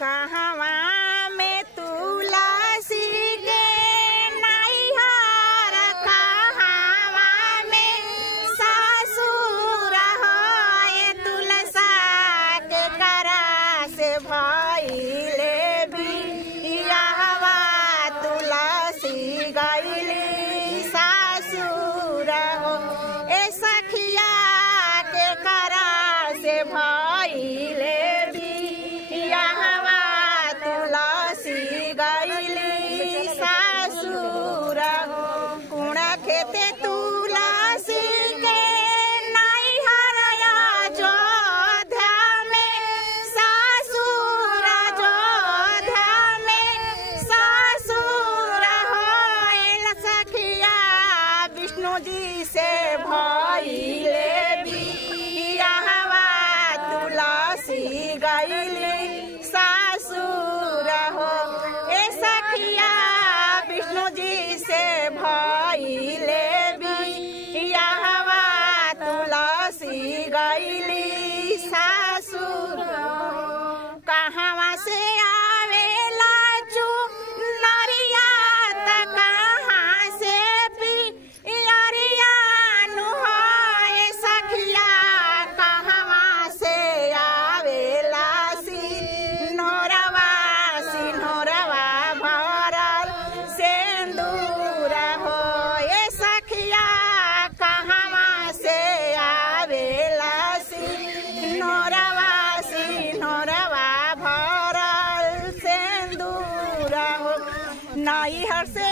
कहवा में तुलसी के नैहर कहवा में ससुर होए तुलसा के करा से भइले बियाहवा तुलसी गइली ससुर हो ए सखिया के करा से भइले बियाहवा तुलसी गइली ससुर हो कुण खेते तुलसी के नैहर अयोध्या में ससुर अयोध्या में ससुर होइल सखिया विष्णु जी से भइले बियाहवा तुलसी गइली ससुर हो ए सखिया विष्णु जी से भइले बियाहवा तुलसी गइली ससुर कहवा से आवेला चुनरिया त कहाँ से पियरिया नु होए सखिया कहवा से आवेला सिन्होरवा भरल सिंदूर हो ए सखिया कहवा से आवेला सिन्होरवा भरल सिंदूर हो नैहर से